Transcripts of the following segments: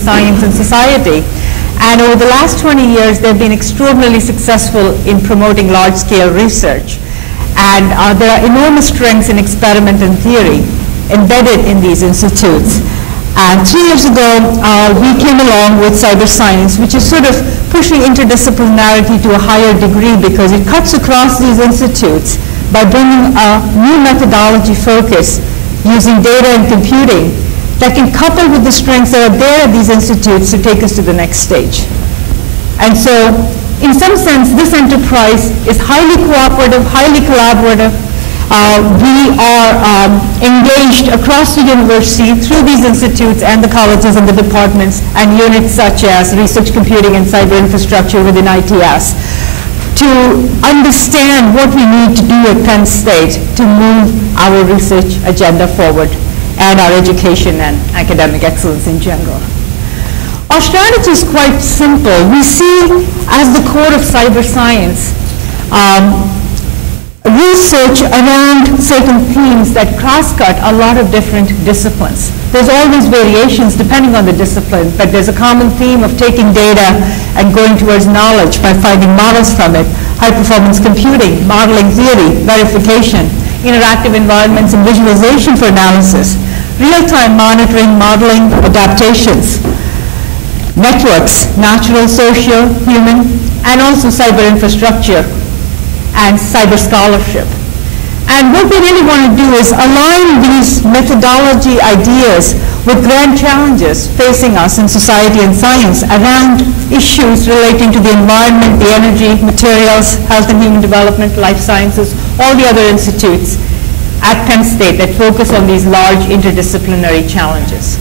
science and society. And over the last 20 years, they've been extraordinarily successful in promoting large-scale research. And there are enormous strengths in experiment and theory embedded in these institutes. And 3 years ago, we came along with CyberScience, which is sort of pushing interdisciplinarity to a higher degree because it cuts across these institutes by bringing a new methodology focus using data and computing that can couple with the strengths that are there at these institutes to take us to the next stage. And so, in some sense, this enterprise is highly cooperative, highly collaborative. We are engaged across the university through these institutes and the colleges and the departments and units such as research computing and cyber infrastructure within ITS to understand what we need to do at Penn State to move our research agenda forward and our education and academic excellence in general. Our strategy is quite simple. We see as the core of cyber science research around certain themes that cross-cut a lot of different disciplines. There's always variations depending on the discipline, but there's a common theme of taking data and going towards knowledge by finding models from it, high-performance computing, modeling theory, verification, interactive environments and visualization for analysis, real-time monitoring, modeling, adaptations, networks, natural, social, human, and also cyber infrastructure and cyber scholarship. And what we really want to do is align these methodology ideas with grand challenges facing us in society and science around issues relating to the environment, the energy, materials, health and human development, life sciences, all the other institutes at Penn State that focus on these large interdisciplinary challenges.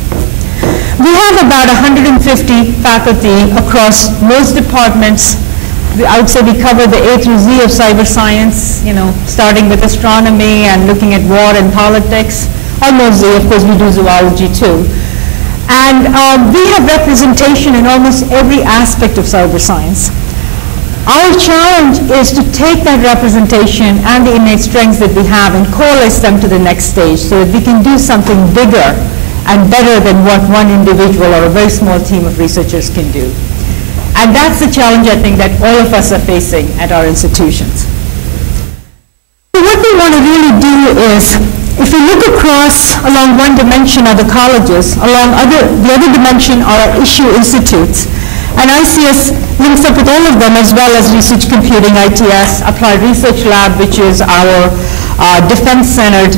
We have about 150 faculty across most departments. I would say we cover the A through Z of cyber science, starting with astronomy and looking at war and politics. Almost Z, of course, we do zoology too. And we have representation in almost every aspect of cyber science. Our challenge is to take that representation and the innate strengths that we have and coalesce them to the next stage so that we can do something bigger and better than what one individual or a very small team of researchers can do. And that's the challenge, I think, that all of us are facing at our institutions. So what we want to really do is, if we look across along one dimension are the colleges, along the other dimension are our issue institutes. And ICS links up with all of them as well as research computing, ITS, Applied Research Lab, which is our defense-centered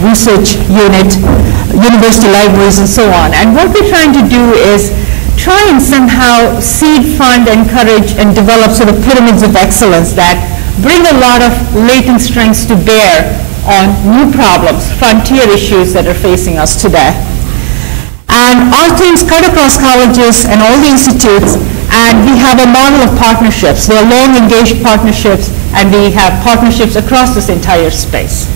research unit, university libraries, and so on. And what we're trying to do is try and somehow seed, fund, encourage, and develop sort of pyramids of excellence that bring a lot of latent strengths to bear on new problems, frontier issues that are facing us today. And our teams cut across colleges and all the institutes, and we have a model of partnerships. They are long engaged partnerships, and we have partnerships across this entire space.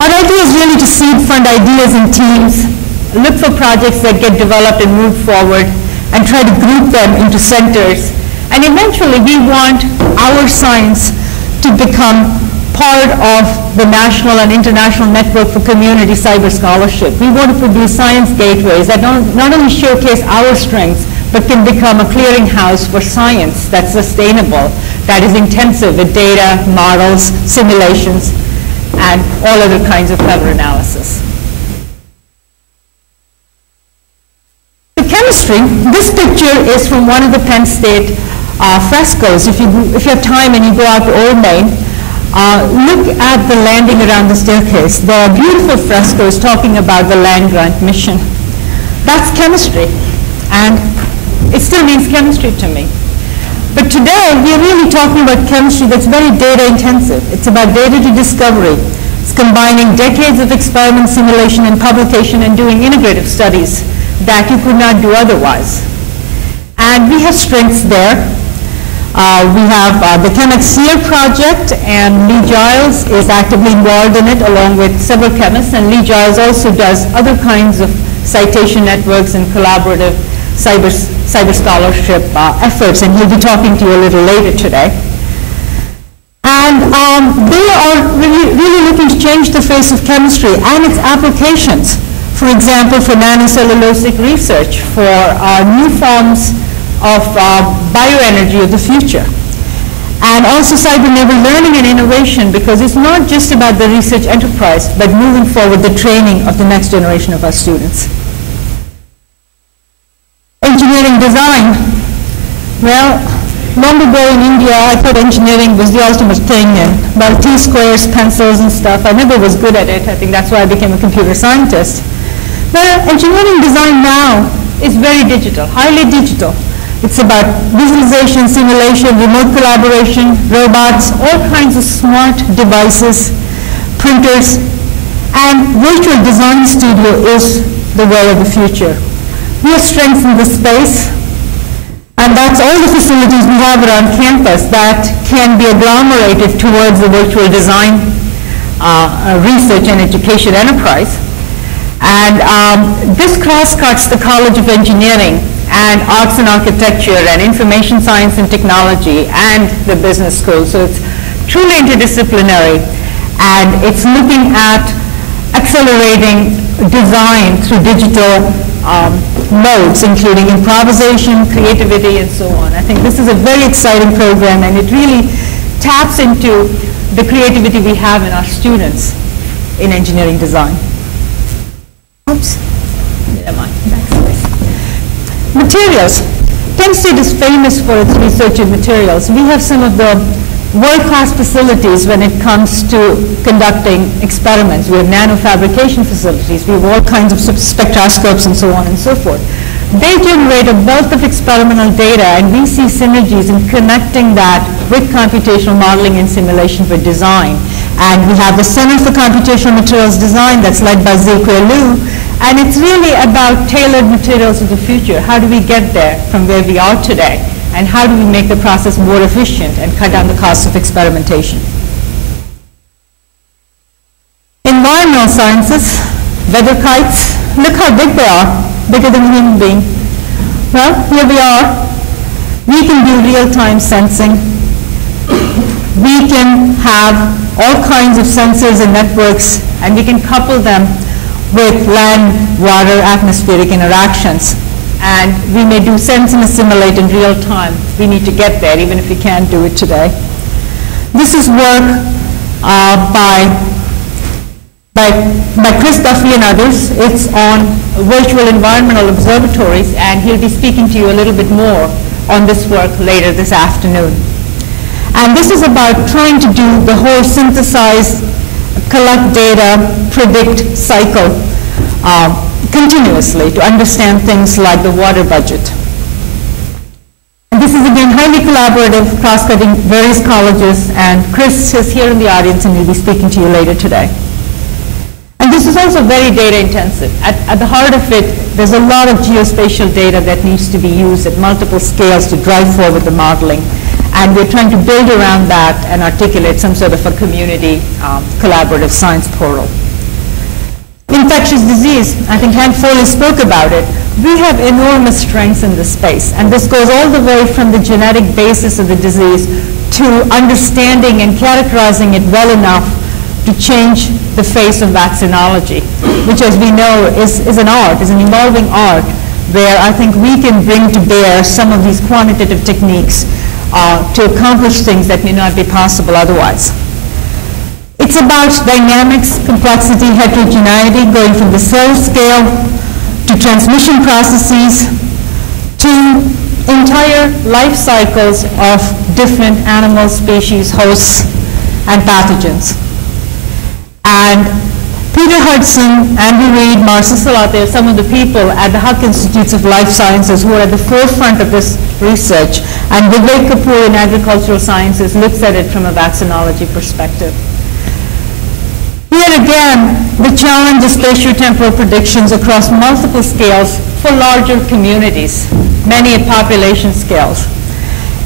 Our idea is really to seed, fund ideas in teams, look for projects that get developed and move forward, and try to group them into centers. And eventually, we want our science to become part of the national and international network for community cyber scholarship. We want to produce science gateways that not only showcase our strengths, but can become a clearinghouse for science that's sustainable, that is intensive with data, models, simulations, and all other kinds of clever analysis. Chemistry, this picture is from one of the Penn State frescoes. If you have time and you go out to Old Main, look at the landing around the staircase. There are beautiful frescoes talking about the land grant mission. That's chemistry, and it still means chemistry to me. But today, we're really talking about chemistry that's very data intensive. It's about data to discovery. It's combining decades of experiment, simulation, and publication and doing integrative studies that you could not do otherwise. And we have strengths there. We have the ChemXCR project, and Lee Giles is actively involved in it along with several chemists, and Lee Giles also does other kinds of citation networks and collaborative cyber scholarship efforts, and he'll be talking to you a little later today. And they are really looking to change the face of chemistry and its applications For example, for nanocellulosic research, for new forms of bioenergy of the future. And also cyber-enabled learning and innovation, because it's not just about the research enterprise, but moving forward the training of the next generation of our students. Engineering design. Well, long ago in India, I thought engineering was the ultimate thing, and well, T-squares, pencils and stuff. I never was good at it. I think that's why I became a computer scientist. But engineering design now is very digital, highly digital. It's about visualization, simulation, remote collaboration, robots, all kinds of smart devices, printers, and virtual design studio is the way of the future. We have strengthened the space, and that's all the facilities we have around campus that can be agglomerated towards the virtual design research and education enterprise. And this cross-cuts the College of Engineering and Arts and Architecture and Information Science and Technology and the business school. So it's truly interdisciplinary, and it's looking at accelerating design through digital modes, including improvisation, creativity, and so on. I think this is a very exciting program, and it really taps into the creativity we have in our students in engineering design. Oops, never mind. Materials. Penn State is famous for its research in materials. We have some of the world-class facilities when it comes to conducting experiments. We have nanofabrication facilities. We have all kinds of spectroscopes and so on and so forth. They generate a wealth of experimental data, and we see synergies in connecting that with computational modeling and simulation for design. And we have the Center for Computational Materials Design that's led by Zikwe Liu, and it's really about tailored materials of the future. How do we get there from where we are today? And how do we make the process more efficient and cut down the cost of experimentation? Environmental sciences, weather kites, look how big they are, bigger than a human being. Well, here we are. We can do real-time sensing. We can have all kinds of sensors and networks, and we can couple them with land, water, atmospheric interactions. And we may do sense and assimilate in real time. We need to get there, even if we can't do it today. This is work by Chris Duffy and others. It's on virtual environmental observatories, and he'll be speaking to you a little bit more on this work later this afternoon. And this is about trying to do the whole synthesize, collect data, predict cycle continuously to understand things like the water budget. And this is again highly collaborative, cross-cutting various colleges, and Chris is here in the audience and he'll be speaking to you later today. And this is also very data intensive. At the heart of it, there's a lot of geospatial data that needs to be used at multiple scales to drive forward the modeling. And we're trying to build around that and articulate some sort of a community collaborative science portal. Infectious disease, I think Hank Foley spoke about it. We have enormous strengths in this space, and this goes all the way from the genetic basis of the disease to understanding and characterizing it well enough to change the face of vaccinology, which, as we know, is an art, is an evolving art, where I think we can bring to bear some of these quantitative techniques to accomplish things that may not be possible otherwise. It's about dynamics, complexity, heterogeneity, going from the cell scale to transmission processes to entire life cycles of different animal species, hosts, and pathogens. And Peter Hudson, Andrew Reed, Marcia Salate are some of the people at the Huck Institutes of Life Sciences who are at the forefront of this research. And Vivek Kapoor in Agricultural Sciences looks at it from a vaccinology perspective. Here again, the challenge is spatiotemporal predictions across multiple scales for larger communities, many at population scales.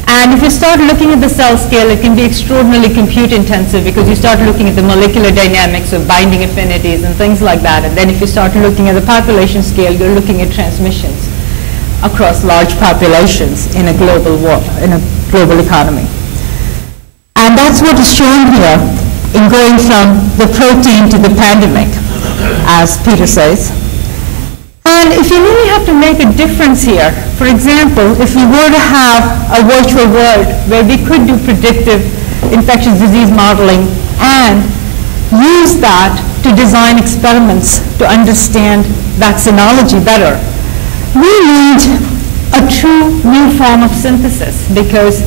And if you start looking at the cell scale, it can be extraordinarily compute intensive because you start looking at the molecular dynamics of binding affinities and things like that. And then if you start looking at the population scale, you're looking at transmissions across large populations in a global economy. And that's what is shown here in going from the protein to the pandemic, as Peter says. And if you really have to make a difference here, for example, if we were to have a virtual world where we could do predictive infectious disease modeling and use that to design experiments to understand vaccinology better, we need a true new form of synthesis, because